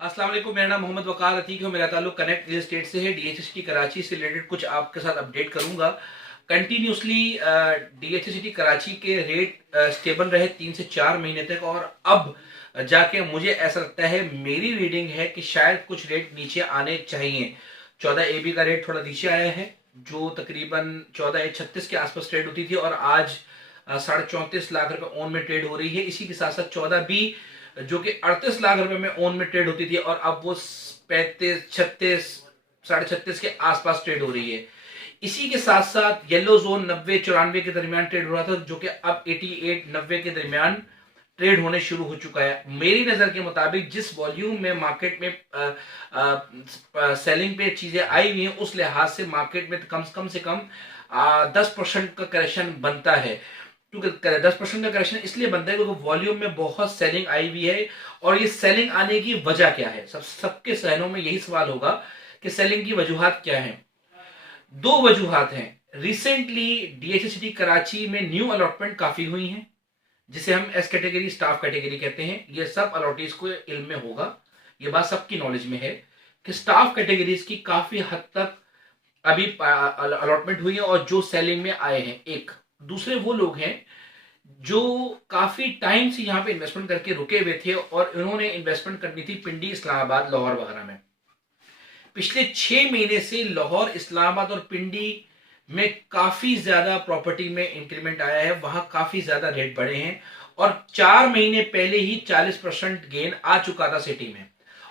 अस्सलाम वालेकुम। मेरा नाम मोहम्मद वकार अतीक है। मेरा ताल्लुक कनेक्ट रियल एस्टेट से है। डीएचएसटी कराची से रिलेटेड कुछ आपके साथ अपडेट करूंगा। कंटिन्यूसली डीएचएसटी कराची के रेट स्टेबल रहे 3 से 4 महीने तक, और अब जाके मुझे ऐसा लगता है, मेरी रीडिंग है कि शायद कुछ रेट नीचे आने चाहिए। 14 AB का रेट थोड़ा नीचे आया है, जो तकरीबन 14 36 के आसपास ट्रेड होती थी, और आज 34.5 लाख रुपए ओन में ट्रेड हो रही है। इसी के साथ साथ 14B जो कि 38 लाख रुपए में ओन में ट्रेड होती थी, और अब वो 35 36 36.5 के आसपास ट्रेड हो रही है। इसी के साथ साथ येलो जोन 90 94 के दरमियान ट्रेड हो रहा था, जो कि अब 88 90 के दरमियान ट्रेड होने शुरू हो चुका है। मेरी नजर के मुताबिक जिस वॉल्यूम में मार्केट में सेलिंग पे चीजें आई हुई हैं, उस लिहाज से मार्केट में कम से कम 10% का करेक्शन बनता है। क्योंकि 10% का करेक्शन इसलिए बनता है क्योंकि वॉल्यूम में बहुत सेलिंग आई हुई है। और ये सेलिंग आने की वजह क्या है, सबके जहनों में यही सवाल होगा कि सेलिंग की वजूहात क्या है। दो वजूहात हैं। रिसेंटली डीएचएसटी कराची में न्यू अलॉटमेंट काफी हुई हैं, जिसे हम एस कैटेगरी स्टाफ कैटेगरी कहते हैं। ये सब अलॉटीज को इल्म में होगा, ये बात सबकी नॉलेज में है कि स्टाफ कैटेगरीज की काफी हद तक अभी अलॉटमेंट हुई है, और जो सेलिंग में आए हैं। एक दूसरे वो लोग हैं जो काफी टाइम से यहाँ पे इन्वेस्टमेंट करके रुके हुए थे, और इन्होंने इन्वेस्टमेंट करनी थी पिंडी, इस्लामाबाद, लाहौर वगैरह में। पिछले 6 महीने से लाहौर, इस्लामाबाद और पिंडी में काफी ज्यादा प्रॉपर्टी में इंक्रीमेंट आया है, वहां काफी ज्यादा रेट बढ़े हैं, और 4 महीने पहले ही 40% गेन आ चुका था सिटी में,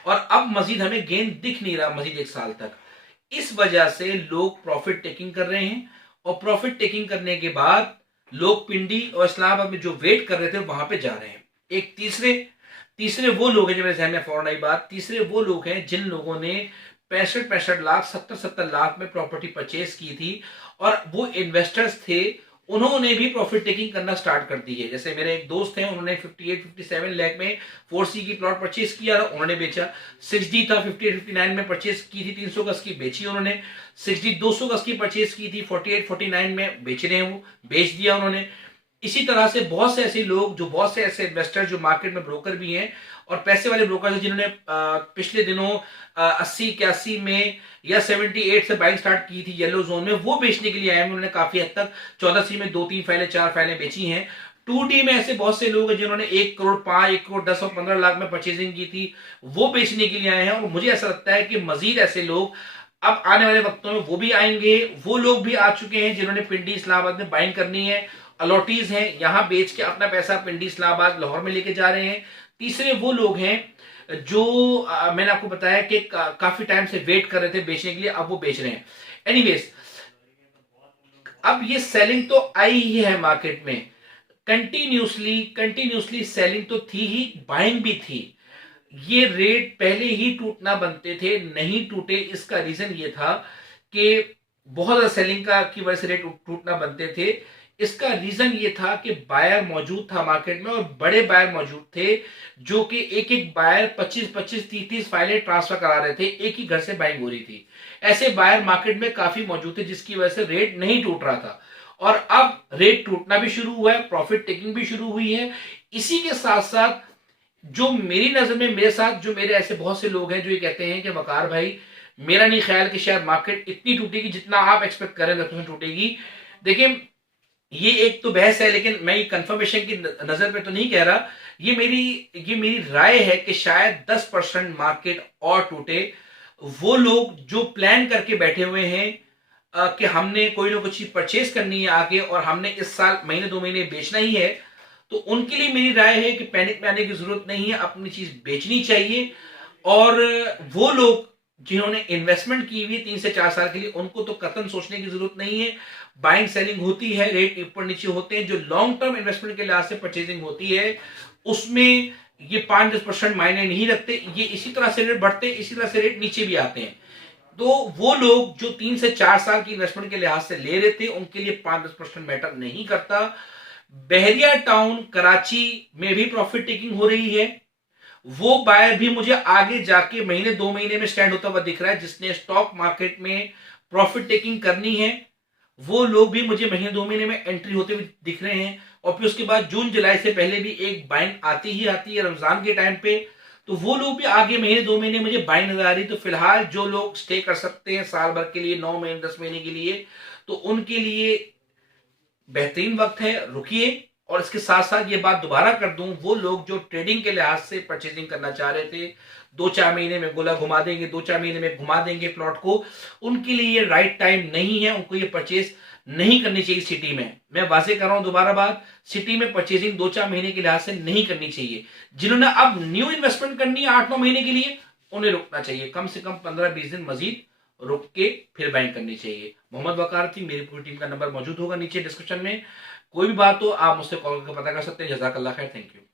और अब मजीद हमें गेन दिख नहीं रहा मजीद 1 साल तक। इस वजह से लोग प्रॉफिट टेकिंग कर रहे हैं, और प्रॉफिट टेकिंग करने के बाद लोग पिंडी और इस्लामाबाद में जो वेट कर रहे थे वहां पे जा रहे हैं। एक तीसरे तीसरे वो लोग हैं, जो मेरे जहन में फौरन आई बात, तीसरे वो लोग हैं जिन लोगों ने 65 65 लाख 70 70 लाख में प्रॉपर्टी परचेज की थी, और वो इन्वेस्टर्स थे, उन्होंने भी प्रॉफिट टेकिंग करना स्टार्ट कर दी है। जैसे मेरे एक दोस्त हैं, उन्होंने 58 57 लाख में 4C की प्लॉट परचेज किया था, उन्होंने बेचा। 6D था, 58 59 में परचेज की थी, 300 गज की, बेची उन्होंने। 6D 200 गज की परचेज की थी, 48 49 में बेच रहे हैं, वो बेच दिया उन्होंने। इसी तरह से बहुत से ऐसे लोग, जो बहुत से ऐसे इन्वेस्टर जो मार्केट में ब्रोकर भी हैं, और पैसे वाले ब्रोकर हैं, जिन्होंने पिछले दिनों 80 81 में या 78 से बाइंग स्टार्ट की थी येलो जोन में, वो बेचने के लिए आए हैं। उन्होंने काफी हद तक 14C में 2 3 फाइलें 4 फाइलें बेची हैं। 2D में ऐसे बहुत से लोग हैं जिन्होंने 1 करोड़ 5 1 करोड़ 10 और 15 लाख में परचेजिंग की थी, वो बेचने के लिए आए हैं। और मुझे ऐसा लगता है कि मजीद ऐसे लोग अब आने वाले वक्तों में वो भी आएंगे। वो लोग भी आ चुके हैं जिन्होंने पिंडी, इस्लामाबाद में बाइंग करनी है, अलॉटीज हैं, यहां बेच के अपना पैसा पिंडी, इस्लामाबाद, लाहौर में लेके जा रहे हैं। तीसरे वो लोग हैं जो मैंने आपको बताया कि काफी टाइम से वेट कर रहे थे बेचने के लिए, अब वो बेच रहे हैं। एनीवेज, अब ये सेलिंग तो आई ही है मार्केट में, कंटिन्यूसली कंटिन्यूसली सेलिंग तो थी ही, बाइंग भी थी। ये रेट पहले ही टूटना बनते थे, नहीं टूटे। इसका रीजन ये था कि बहुत ज्यादा सेलिंग का की वजह से रेट टूटना बनते थे। इसका रीजन ये था कि बायर मौजूद था मार्केट में, और बड़े बायर मौजूद थे, जो कि एक एक बायर 25 25 30 30 फाइलें ट्रांसफर करा रहे थे, एक ही घर से बाइंग हो रही थी। ऐसे बायर मार्केट में काफी मौजूद थे, जिसकी वजह से रेट नहीं टूट रहा था। और अब रेट टूटना भी शुरू हुआ है, प्रॉफिट टेकिंग भी शुरू हुई है। इसी के साथ साथ जो मेरी नजर में, मेरे साथ जो मेरे ऐसे बहुत से लोग हैं जो ये कहते हैं कि वकार भाई, मेरा नहीं ख्याल कि शायद मार्केट इतनी टूटेगी जितना आप एक्सपेक्ट करें 10% टूटेगी। देखिए, ये एक तो बहस है, लेकिन मैं ये कंफर्मेशन की नजर पे तो नहीं कह रहा। ये मेरी राय है कि शायद 10% मार्केट और टूटे। वो लोग जो प्लान करके बैठे हुए हैं कि हमने कोई ना कोई चीज परचेज करनी है आगे, और हमने इस साल महीने 2 महीने बेचना ही है, तो उनके लिए मेरी राय है कि पैनिक में आने की जरूरत नहीं है, अपनी चीज बेचनी चाहिए। और वो लोग जिन्होंने इन्वेस्टमेंट की हुई 3 से 4 साल के लिए, उनको तो कतन सोचने की जरूरत नहीं है। बाइंग सेलिंग होती है, रेट ऊपर नीचे होते हैं, जो लॉन्ग टर्म इन्वेस्टमेंट के लिहाज से परचेजिंग होती है, उसमें ये 5 10% मायने नहीं रखते। ये इसी तरह से रेट बढ़ते हैं, इसी तरह से रेट नीचे भी आते हैं। तो वो लोग जो 3 से 4 साल की इन्वेस्टमेंट के लिहाज से ले रहे थे, उनके लिए 5 10% मैटर नहीं करता। बहरिया टाउन कराची में भी प्रॉफिट टेकिंग हो रही है। वो बायर भी मुझे आगे जाके महीने 2 महीने में स्टैंड होता हुआ दिख रहा है, जिसने स्टॉक मार्केट में प्रॉफिट टेकिंग करनी है। वो लोग भी मुझे महीने 2 महीने में एंट्री होते हुए दिख रहे हैं। और फिर उसके बाद जून जुलाई से पहले भी एक बाइंग आती ही आती है रमजान के टाइम पे। तो वो लोग भी आगे महीने 2 महीने मुझे बाइंग नजर आ रही। तो फिलहाल जो लोग स्टे कर सकते हैं साल भर के लिए, 9 महीने 10 महीने के लिए, तो उनके लिए बेहतरीन वक्त है, रुकिए। और इसके साथ साथ ये बात दोबारा कर दूं, वो लोग जो ट्रेडिंग के लिहाज से परचेजिंग करना चाह रहे थे, 2-4 महीने में गोला घुमा देंगे, 2-4 महीने में घुमा देंगे प्लॉट को, उनके लिए ये राइट टाइम नहीं है, उनको ये परचेज नहीं करनी चाहिए सिटी में। मैं वाजे कर रहा हूं दोबारा बात, सिटी में परचेजिंग 2-4 महीने के लिहाज से नहीं करनी चाहिए। जिन्होंने अब न्यू इन्वेस्टमेंट करनी है 8-9 महीने के लिए, उन्हें रुकना चाहिए, कम से कम 15-20 दिन मजीद रुक के फिर बाइंग करनी चाहिए। मोहम्मद वकार थी, मेरी पूरी टीम का नंबर मौजूद होगा नीचे डिस्क्रिप्शन में। कोई भी बात हो आप मुझसे कॉल करके पता कर सकते हैं। जज़ाकल्लाह खैर, थैंक यू।